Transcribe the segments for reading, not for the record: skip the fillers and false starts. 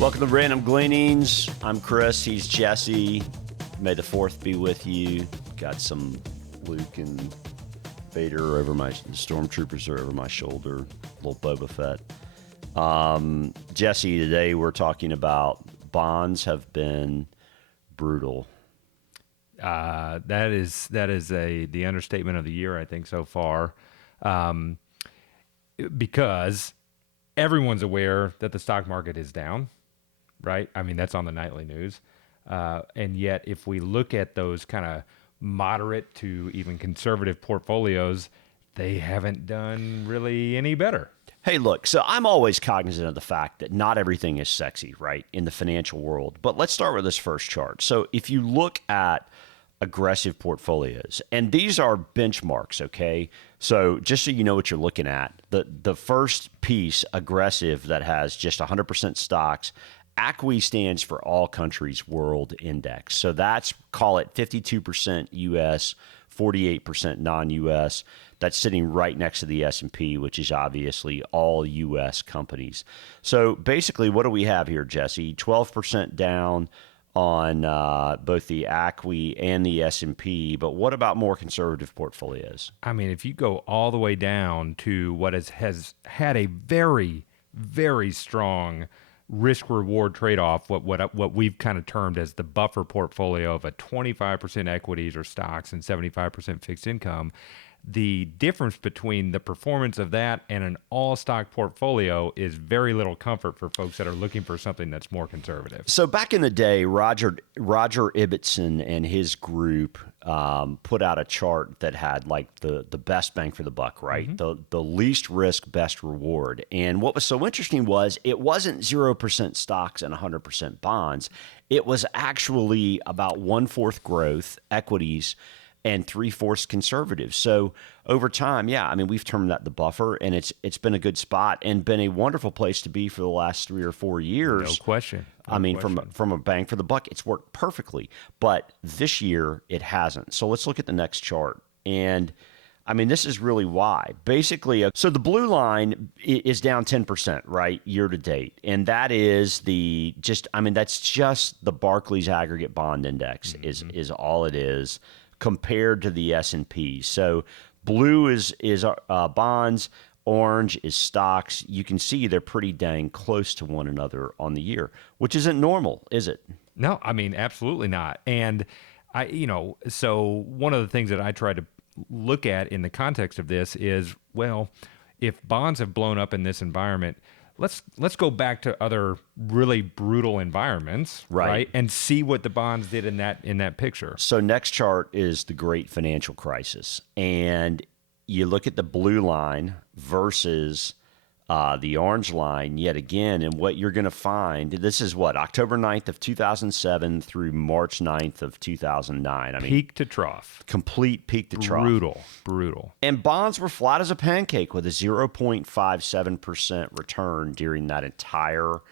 Welcome to Random Gleanings. I'm Chris. He's Jesse. May the 4th be with you. Got some Luke and Vader over the stormtroopers are over my shoulder. Little Boba Fett. Jesse, today we're talking about bonds have been brutal. That is the understatement of the year, I think, so far, because everyone's aware that the stock market is down, right? I mean, that's on the nightly news. And yet, if we look at those kind of moderate to even conservative portfolios, they haven't done really any better. Hey, look, so I'm always cognizant of the fact that not everything is sexy, right, in the financial world. But let's start with this first chart. So if you look at aggressive portfolios, and these are benchmarks, okay? So just so you know what you're looking at, the first piece, aggressive, that has just 100% stocks, ACWI stands for All Countries World Index. So that's, call it 52% U.S., 48% non-U.S. That's sitting right next to the S&P, which is obviously all U.S. companies. So basically, what do we have here, Jesse? 12% down on both the ACWI and the S&P, but what about more conservative portfolios? I mean, if you go all the way down to what has had a very, very strong risk-reward trade-off, what we've kind of termed as the buffer portfolio of a 25% equities or stocks and 75% fixed income, the difference between the performance of that and an all-stock portfolio is very little comfort for folks that are looking for something that's more conservative. So back in the day, Roger Ibbotson and his group put out a chart that had like the best bang for the buck, right? Mm-hmm. The least risk, best reward. And what was so interesting was it wasn't 0% stocks and 100% bonds. It was actually about 1/4 growth, equities, and 3/4 conservative. So over time, yeah, I mean, we've termed that the buffer, and it's been a good spot and been a wonderful place to be for the last 3 or 4 years. No question. I mean, from a bang for the buck, it's worked perfectly. But this year, it hasn't. So let's look at the next chart. And I mean, this is really why. Basically, so the blue line is down 10%, right, year to date. And that is that's just the Barclays Aggregate Bond Index is all it is, compared to the S&P. So blue is bonds, orange is stocks. You can see they're pretty dang close to one another on the year, which isn't normal, is it? No, I mean, absolutely not. And so one of the things that I try to look at in the context of this is, well, if bonds have blown up in this environment, let's go back to other really brutal environments, right? And see what the bonds did in that picture. So next chart is the great financial crisis. And you look at the blue line versus the orange line yet again, and what you're going to find, this is what, October 9th of 2007 through March 9th of 2009. I mean, peak to trough. Complete peak to trough. Brutal. And bonds were flat as a pancake with a 0.57% return during that entire,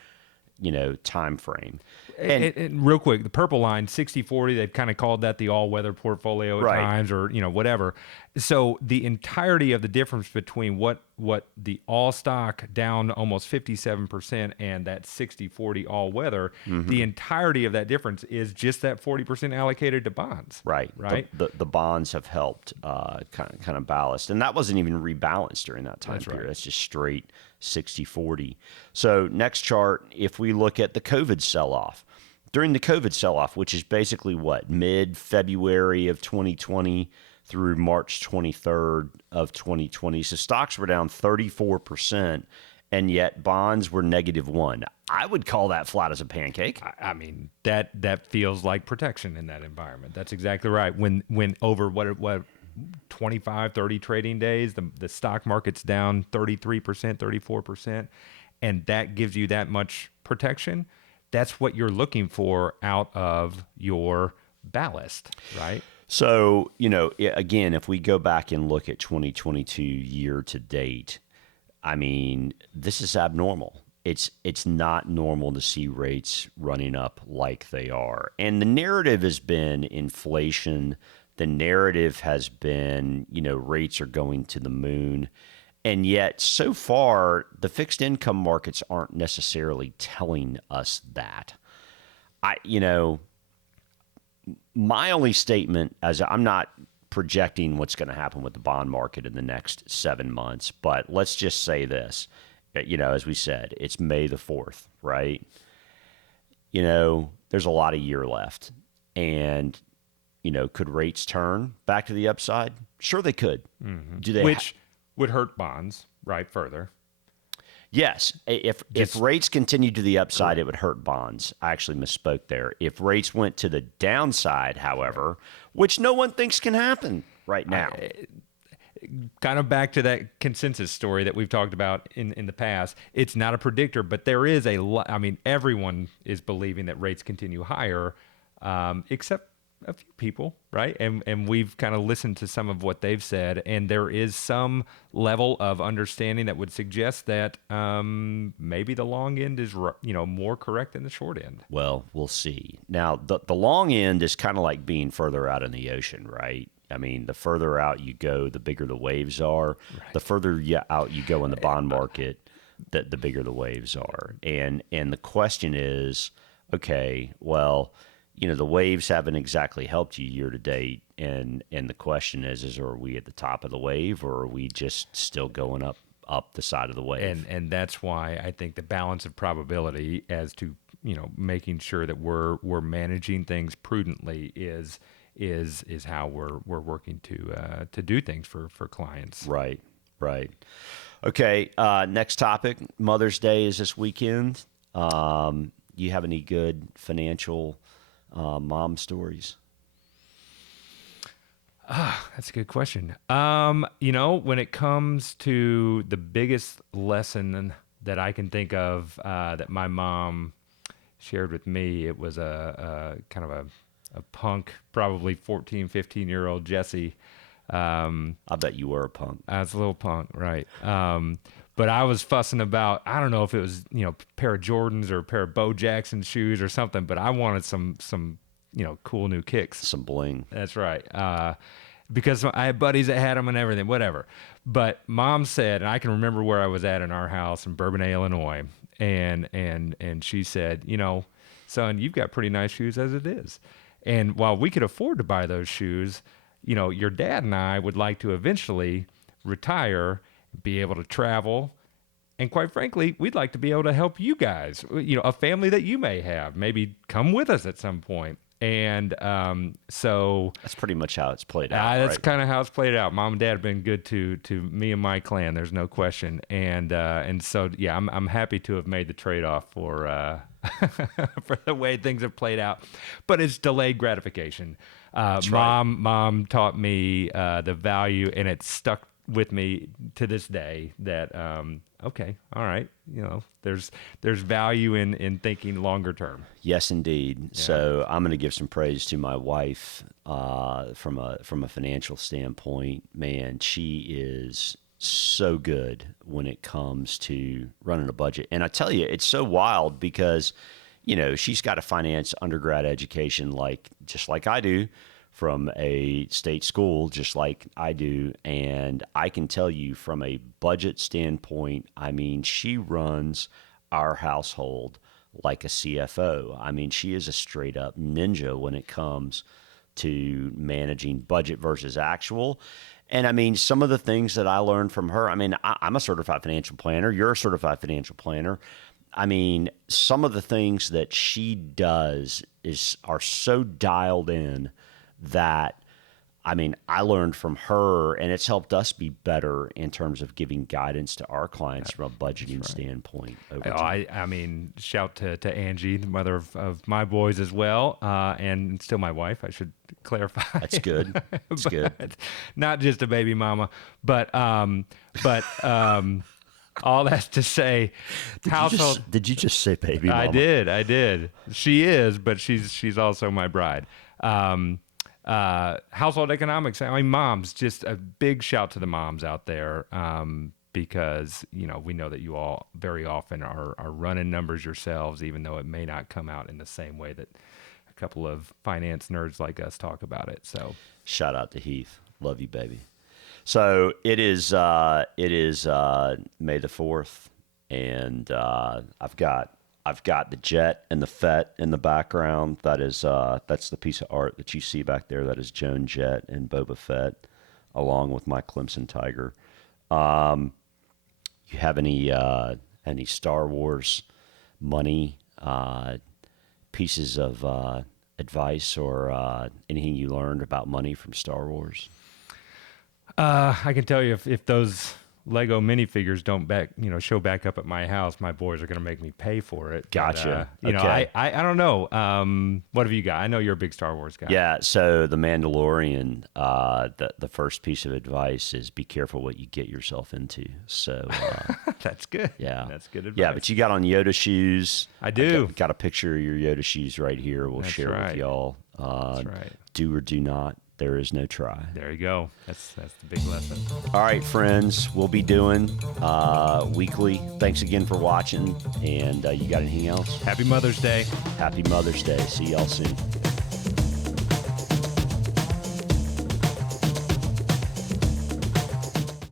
time frame. And real quick, the purple line, 60-40, they've kind of called that the all-weather portfolio at times, or whatever. So the entirety of the difference between what the all-stock down almost 57% and that 60-40 all-weather, the entirety of that difference is just that 40% allocated to bonds. Right. The bonds have helped kind of ballast. And that wasn't even rebalanced during that time period. Right. That's just straight 60-40. So next chart, if we look at the COVID sell-off. During the COVID sell-off, which is basically what, mid-February of 2020 through March 23rd of 2020. So stocks were down 34%, and yet bonds were -1. I would call that flat as a pancake. I mean, that feels like protection in that environment. That's exactly right. When over what 25, 30 trading days, the stock market's down 33%, 34%, and that gives you that much protection. That's what you're looking for out of your ballast, right? So, again, if we go back and look at 2022 year to date, I mean, this is abnormal. It's not normal to see rates running up like they are. And the narrative has been inflation. The narrative has been, rates are going to the moon. And yet, so far, the fixed income markets aren't necessarily telling us that. You know, my only statement, as I'm not projecting what's going to happen with the bond market in the next 7 months, but let's just say this, as we said, it's May the 4th, right? There's a lot of year left. And, could rates turn back to the upside? Sure, they could. Do they? Which would hurt bonds, right? Further. Yes. If rates continued to the upside, it would hurt bonds. I actually misspoke there. If rates went to the downside, however, which no one thinks can happen right now. Kind of back to that consensus story that we've talked about in the past. It's not a predictor, but there is everyone is believing that rates continue higher, except a few people, right? And we've kind of listened to some of what they've said, and there is some level of understanding that would suggest that maybe the long end is more correct than the short end. Well, we'll see. Now, the long end is kind of like being further out in the ocean, right? I mean, the further out you go, the bigger the waves are. Right. The further out you go in the bond market, the bigger the waves are. And the question is, okay, well, the waves haven't exactly helped you year to date, and the question is are we at the top of the wave, or are we just still going up the side of the wave? And that's why I think the balance of probability as to making sure that we're managing things prudently is how we're working to do things for clients. Right. Okay. Next topic. Mother's Day is this weekend. You have any good financial mom stories? That's a good question. When it comes to the biggest lesson that I can think of that my mom shared with me, it was a kind of a punk, probably 14, 15-year-old Jesse. I bet you were a punk. I was a little punk, right. But I was fussing about, I don't know if it was, a pair of Jordans or a pair of Bo Jackson shoes or something, but I wanted some cool new kicks. Some bling. That's right. Because I had buddies that had them and everything, whatever. But Mom said, and I can remember where I was at in our house in Bourbonnais, Illinois, and she said, son, you've got pretty nice shoes as it is. And while we could afford to buy those shoes, your dad and I would like to eventually retire, be able to travel, and quite frankly, we'd like to be able to help you guys, a family that you may have, maybe come with us at some point. And so that's pretty much how it's played out. That's right? kind of how it's played out. Mom and Dad have been good to me and my clan. There's no question. And so yeah, I'm happy to have made the trade off for for the way things have played out. But it's delayed gratification. Mom taught me the value, and it stuck with me to this day that okay, all right, there's value in thinking longer term. Yes, indeed. Yeah. So I'm going to give some praise to my wife from a financial standpoint. Man, she is so good when it comes to running a budget. And I tell you, it's so wild because she's got a finance undergrad education just like I do, from a state school, just like I do. And I can tell you from a budget standpoint, I mean, she runs our household like a CFO. I mean, she is a straight up ninja when it comes to managing budget versus actual. And I mean, some of the things that I learned from her, I mean, I'm a certified financial planner. You're a certified financial planner. I mean, some of the things that she does are so dialed in that, I mean, I learned from her, and it's helped us be better in terms of giving guidance to our clients from a budgeting standpoint. Over time. I mean, shout to Angie, the mother of my boys as well, and still my wife, I should clarify. That's good. That's good. Not just a baby mama, but all that's to say, did you just say baby mama? I did. She is, but she's also my bride. Household economics. I mean, moms, just a big shout to the moms out there, because, we know that you all very often are running numbers yourselves, even though it may not come out in the same way that a couple of finance nerds like us talk about it. So shout out to Heath. Love you, baby. So it is May the 4th, and I've got the jet and the Fett in the background. That's the piece of art that you see back there. That is Joan Jett and Boba Fett, along with my Clemson Tiger. You have any Star Wars money pieces of advice or anything you learned about money from Star Wars? I can tell you if those Lego minifigures don't show back up at my house, my boys are going to make me pay for it. Gotcha. But, Okay. I don't know. What have you got? I know you're a big Star Wars guy. Yeah, so The Mandalorian, the first piece of advice is be careful what you get yourself into. So That's good. yeah, That's good advice. yeah. But you got on Yoda shoes. I do. Got a picture of your Yoda shoes right here. We'll That's share right. with y'all. That's right. Do or do not. There is no try. There you go. That's the big lesson. All right, friends. We'll be doing weekly. Thanks again for watching. And you got anything else? Happy Mother's Day. Happy Mother's Day. See y'all soon.